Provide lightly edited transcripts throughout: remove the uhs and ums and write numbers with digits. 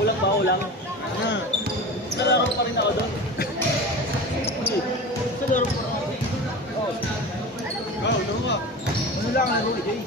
Ulang ba? Ulang? Nalaro pa rin ako doon. Sa laro pa rin ako. Oo. Laro ka. Ano lang laro, Jay?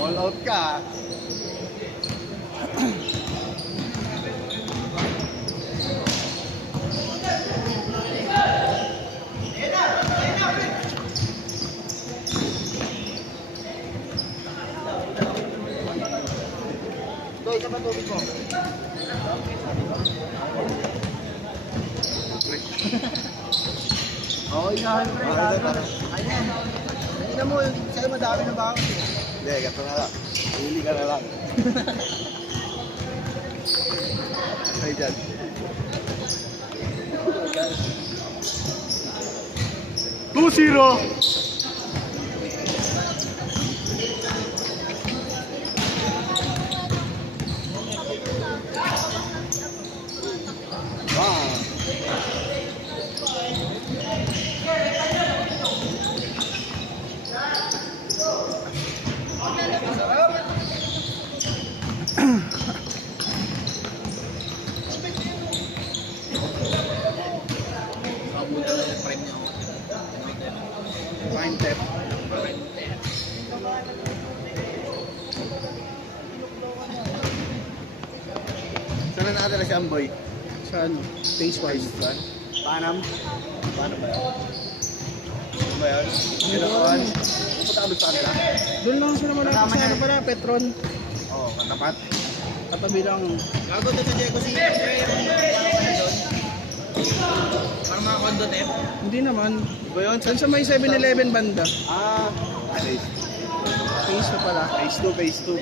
All out ka. Ito, isa pa tubig mo. Oo, inahan pre. Ayan. Tingnan mo, sa'yo madami na ba ako? Hindi, gato na lang. Huli ka na lang. Ay, dyan. Two zero. Fine tap. Saan na nakatala si Amboy? Saan? Space-wise. Panam? Paano ba yan? Ano ba yan? Kailangan? Punta ka doon sa kanila? Doon lang sila malapit Kasama sa niya. ano pala, Petron. Oo, katapat. Katabi lang. Gago to sa Diego City, pre. Parang mga condo tip. Hindi naman. Ba yun? Saan sa may 7-Eleven banda? Phase Face na pala. 2, phase 2.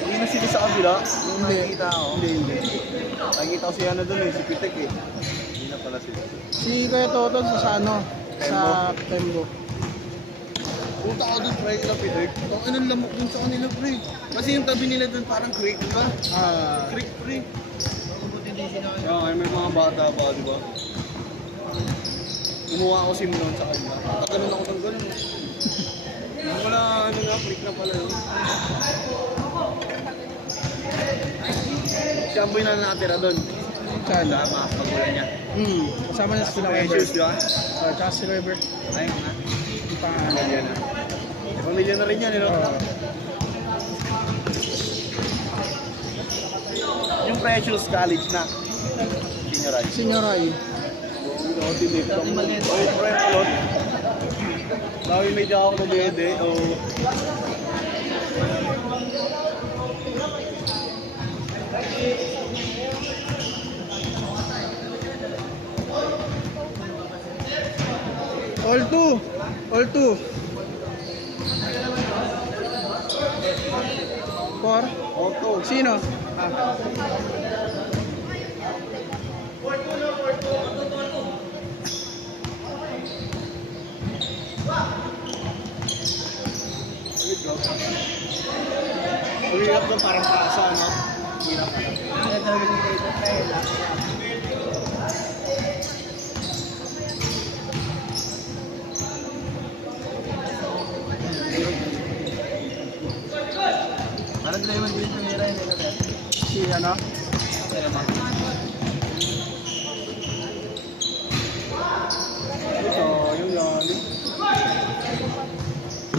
Hindi na sila sa kabila. Yung Hindi. nakikita ako. Hindi. Nakikita ko si ano doon eh, si Pitek eh. Hindi na pala sila. Si Kuya Toto sa ano? Sa Tembo. Punta ka doon, pre, kila Pitek. Ang anong lamok dun sa kanila, pre. Kasi yung tabi nila doon parang creek, di ba? Creek, pre. Oo, may mga bata pa, di ba? Kumuha ako SIM noon sa kanila. Ganun ako ng ganun. Wala, ano nga, creek na pala yun. Si Amboy na nakatira doon. Saan? Sa mga pagulan niya. Kasama na sila May Weber. shoes, di ba? Tsaka si Weber. Ayun na. Yung pangalan. Pamilya na. Pamilya na rin yan, you know? Yung Precious College na. Sinyaray. Senyoray. Oo, tinip lang. Oo, pre, alot. Dami medyo ako nag-ede. Oo. All two. All two. Four. Auto. Sino? Umiyak doon parang kasa, no? Lemon green tumira yun nila, pre. Si ano? Ito, yung lali.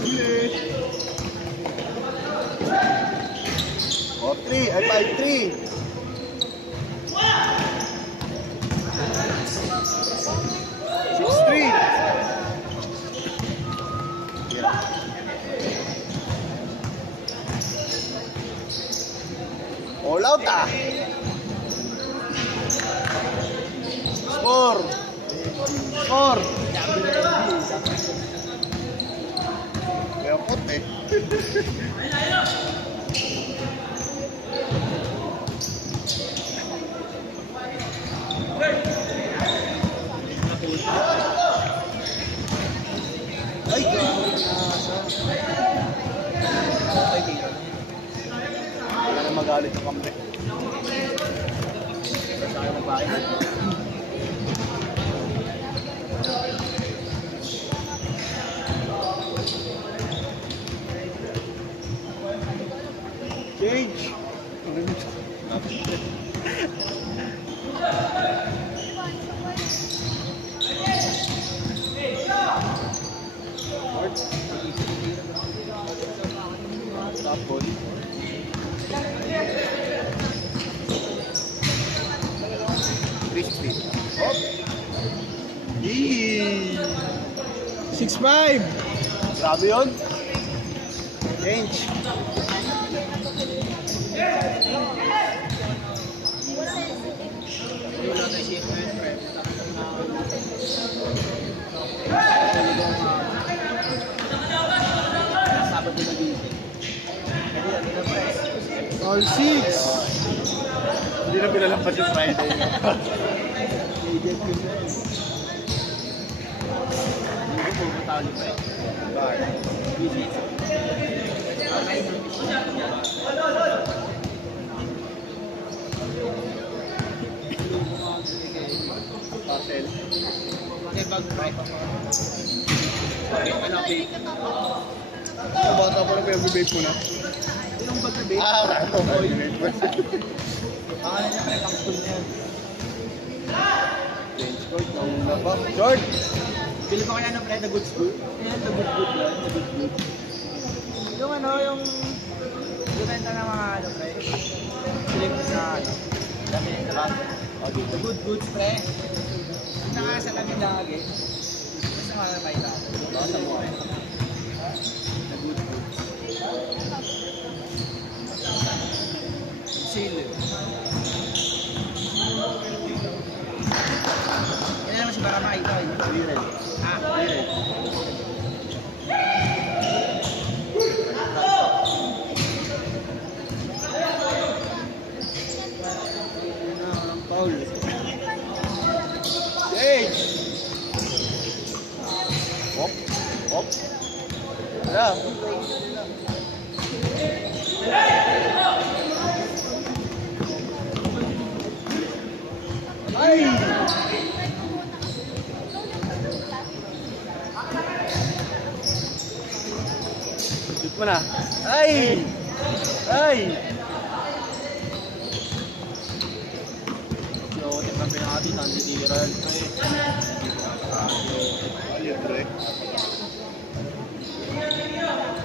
Ulit. O, 3. Ay, 5-3. 6-3. All out ah. Score. Score. Kaya pot eh. Ay, wala na magalit ng kamre. Sayang magbayad. Change. Tapos. Crispy. Hop. Yee. 6-5. Grabe yun. Change. Wala tayo siya ko yun, pre. Sabado na gising. All 6. Hindi na pinalampas yung Friday. Legit ko na yun. Hindi ko pumunta ulit, pre. Bakit? Busy. Parcel. Okay, bag, pre. Okay, ano, babe? Ang bata pa na pinag-vape mo na. Yung bag na, babe? Ah, wala ko. Ang ano niya, pre, pang school na yan. Change court. Nauna ba? Short! Pili ko kaya na, pre, the good school? Ayan, the good good yan, the good good. Yung ano, yung benta ng mga ano, pre. Pili ko sa ano, dami yung kalat. Okay. The good goods, pre. Saka sa labi lagi. Basta mga may tao. Baka sa mga the good goods. Sale. Yan naman si Baramay ito. Liren. Ah, Liren. Paul. Change! Hop. Hop. Wala. Ay! Shoot mo na. Ay! Ay! Yung timang pinakati, nandidiran. Libre.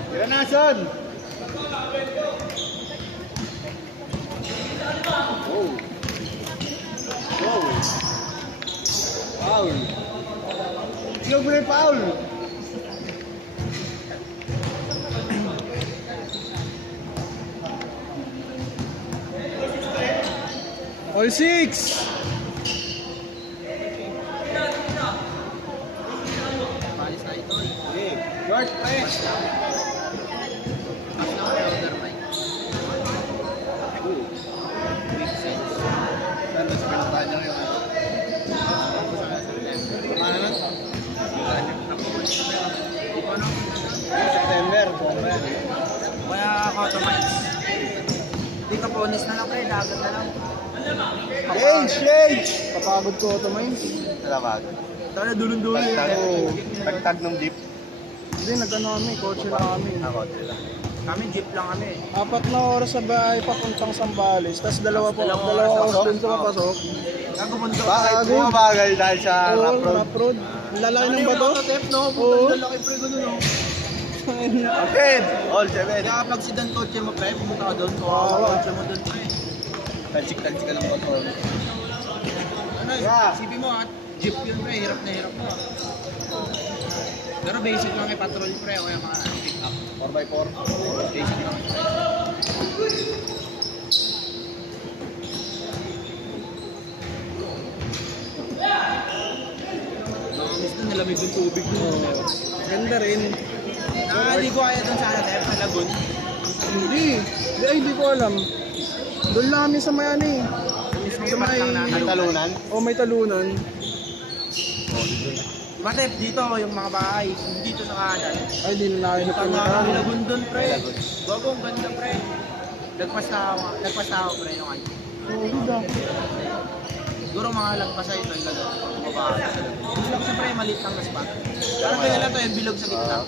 Tira na, son! Oh! Oh! Foul! Tignan mo na yung foul! All 6! Palis na ito eh. Okay, short press! Mas na kaya order mic. Quick sense. Saan na sa pinuntahan niya ngayon? Paano na? Di ko ano. September, bomber. Kaya automate. Di ka ponis na lang pre, dagat na lang. Change! Change! Papagod ko ito, Mines. Talabag. Tara, dulong-dulo Tagtag. yun. Tagtag ng jeep. Hindi, nag-ano kami, kotse lang kami. Ako, sila. Kami jeep lang kami. 4 na oras sa bahay papuntang Sambales, tapos dalawa Dalawang oras dun sa papasok. Nagumundo. Bakit Bago. bumabagal dahil sa Oo, rough road? rough road. Lalaki ng bato. no? Oo. Lalaki pre, gano'n, no? Kapit! All 7. Kaya pag sidan kotse mo, pre, pumunta ka doon. Kawawa kotse mo doon, pre. Tansik-tansik ka ng motor. Ano, Yeah. isipin mo, at jeep yun, pre. Hirap na hirap mo. Pero basic lang may patrol, pre. O yung mga pick up. 4x4. Basic lang, pre. Nakamiss doon, nalamig yung tubig doon. Ganda rin. Hindi ko kaya doon sa ano, sa Lagun. Hindi ko alam. Doon lang kami sa may ano eh. Sa may Talunan. O may talunan. Matep, dito yung mga bahay. Dito sa kanan. Ay, di na namin Ang mga napunta. Lagun doon, pre. Bago, ang ganda, pre. Lagpas na ako, pre, yung ay. Oo, diba? Siguro mga lagpas ay ito, yung gano'n. Bumaba. Yung lang siya, pre, maliit lang na spot. Parang kaya lang to, yung bilog sa gitna.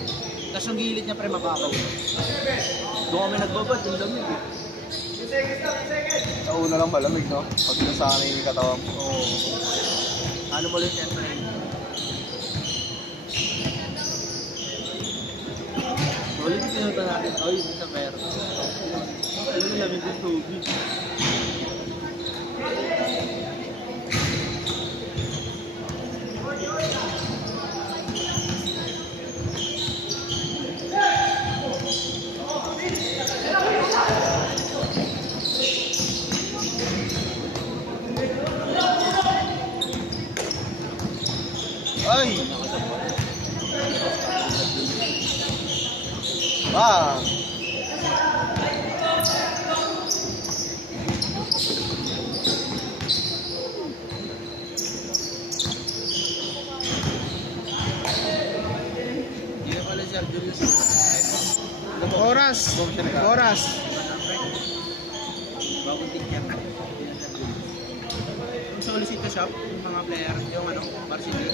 Tapos yung gilid niya, pre, mababaw. Doon kami nagbabad, yung lamig eh. Sa una lang malamig, no? Pag nasanay yung katawan mo. Oo. Ano mo lang siyempre. Ulit yung pinunta natin. Oy, sa pera. Ano yung lamig yung tubig? Ay! Ah! Hindi na pala siya, Julius. Oras. Oras. Bagong ticket. Yung sa Olisito Shop, yung mga player, yung ano, varsity,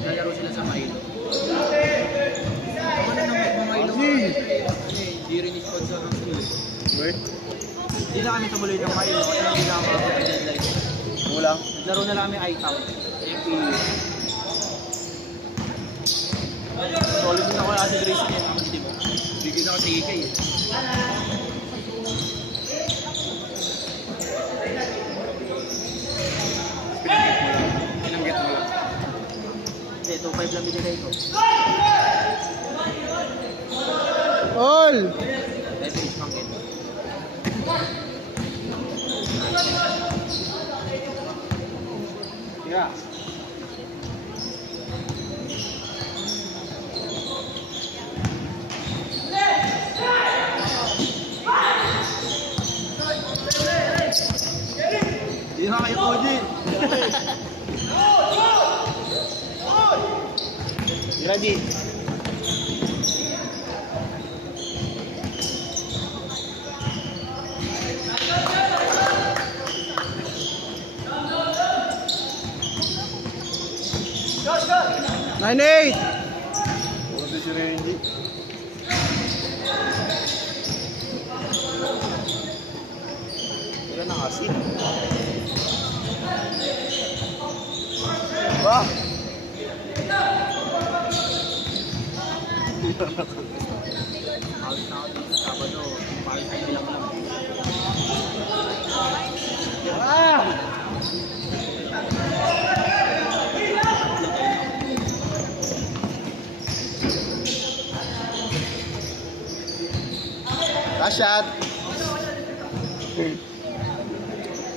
nalaro sila sa Milo. Ano nang magmamilo? Hindi rin sponsor ng school. Wait. Hindi na kami tumuloy ng Milo kasi hindi na makapag-deadline. Kulang. Naglaro na lang kami iTown. FPU. Solid din ako kasi Grayson yan ang team. Bigyan ako sa EK eh. Pinanggit mo lang. Hindi, 2.5 lang binigay ko. All. Dahil sa Ispangkit. Yeah. Hindi na kayo Cody. Ready. Nine, 8. Puro si Renji. Wala na kasi. Wah! Alis na ako dito sa Sabado. Paris ay bilang lang. Ah! Last shot.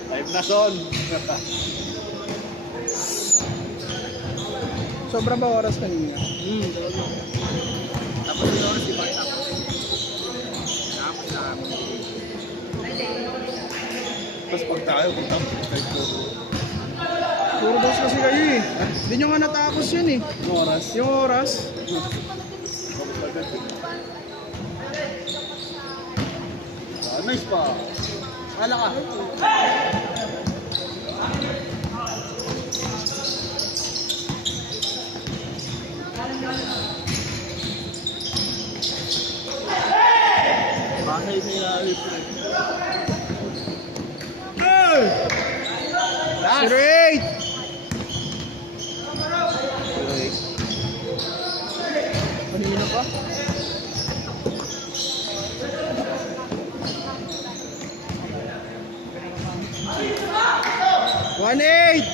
Live na son. Sobra ba oras kanina? Tapos yung oras, di ba? Tapos na kami. Tapos pag tayo, Puro boss kasi kayo eh. Hindi nyo nga natapos yun eh. oras. Yung oras. Ah, nice pa. Wala ka. tayo sa ilalim, pre. Last. 08. Kanina pa? One eight.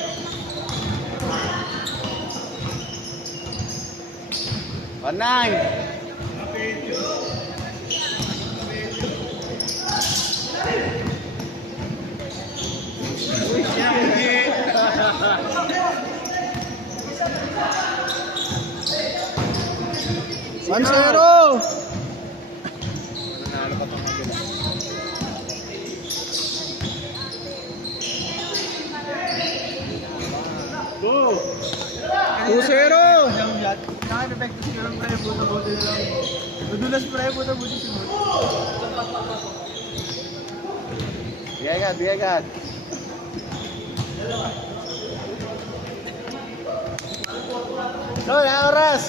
One nine. One zero. Nanalo pa tong kabila. Go! 2-0. Nakaka-effect kasi yung pre, buto-buto na lang. Madulas pre, buto-buto si Mo. Biyagat, biyagat. Go, na oras!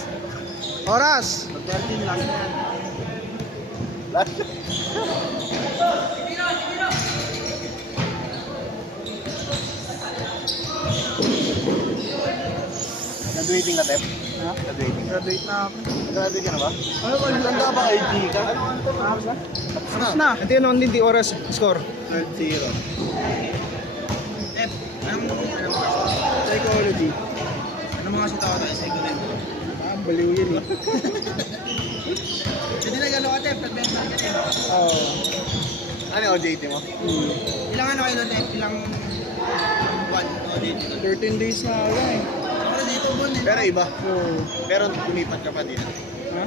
Oras. 13 lang yan. Last. Graduating ka, Tep? Ha? Graduating. Graduate na ako. Graduate ka na ba? Ano ba? Tanda ka ba ID ka? Tapos na? Tapos na. Na. Hindi ano hindi oras score. 12-0. Psychology. Ano mga kasi tao tayo sa ikaw? Ah, baliw yun eh. Hindi na gano'n ka, Tep. Nagbenta ka, Tep. Oo. Ano yung OJT mo? Ilang ano kayo, Tep? Ilang buwan? O, dito. 13 days na ako eh. Pero dito, Bon. Pero iba. Oo. Pero lumipat ka pa din. Ha?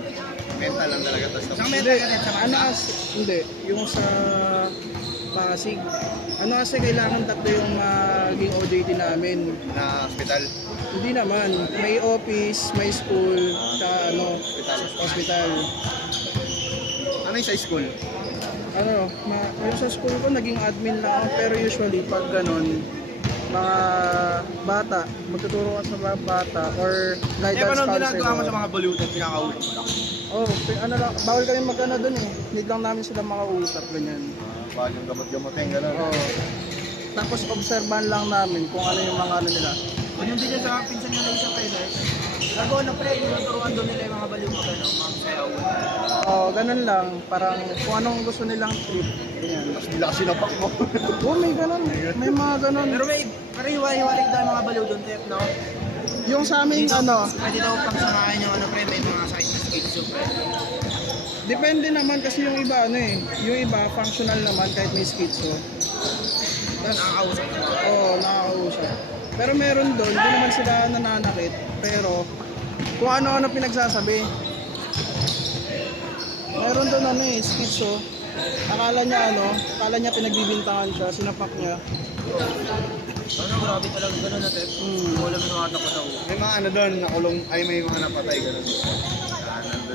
Mental lang talaga. Tapos Isang tapos. meta ka, Tep, sa Ano Manila. hindi, yung sa Pasig. Ano kasi kailangan tatlo yung maging OJT namin. Na hospital. Hindi naman, may office, may school, sa ano, hospital. Ano yung sa school? Ano, yung sa school ko naging admin na ako, pero usually pag ganun, mga bata, magtuturo ka sa mga bata or Tep, guidance anong ginagawa mo sa counselor. mga balutan? Pinakahuli mo lang. Oh, ano lang, bawal kami mag-ano dun eh. Need lang namin sila makausap, ganyan. Wag yung gamot-gamotin, gano'n. Oh. Tapos obserban lang namin kung ano yung mga ano nila. Kung yung din sa pinsan nila isang pesos, nagawa na pre, tinuturuan doon nila yung mga baliw mo gano'n, mga sayaw. Oh, ganun lang. Parang kung anong gusto nilang trip. Ganyan. Tapos nila sinapak mo. Oh, may ganun. May mga ganun. Pero may hiwa-hiwalik daw yung mga baliw doon, Tep, no? Yung sa amin, ano, Pwede daw pang samahin yung ano, pre, may mga sakit na schizo, pre. depende naman kasi yung iba, ano eh. Yung iba, functional naman kahit may schizo. Tapos, Nakakausap mo. oo, nakakausap. Pero meron doon, hindi naman sila nananakit. Pero, kung ano-ano pinagsasabi. Meron doon ano eh, schizo. Akala niya pinagbibintangan siya, sinapak niya. Ano, grabe talaga gano'n na, Tep. Wala mo mga takot ako. May mga ano doon, nakulong, ay may mga napatay, gano'n.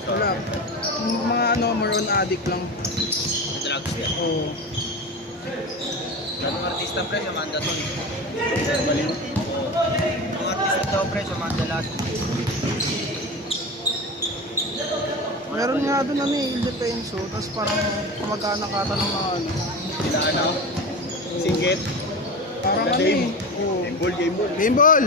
Wala. Yung mga ano, more on addict lang. May drugs yan. Oo. Yung mga artista, pre, sa Mandaton. Baliw. Mga artista daw, pre, sa Mandalat. Meron nga doon ano eh, indefenso. Tapos parang kumagana ka ng mga ano. Sila ano? Singkit. Parang ano eh. Oo. Game ball, game ball. Game ball!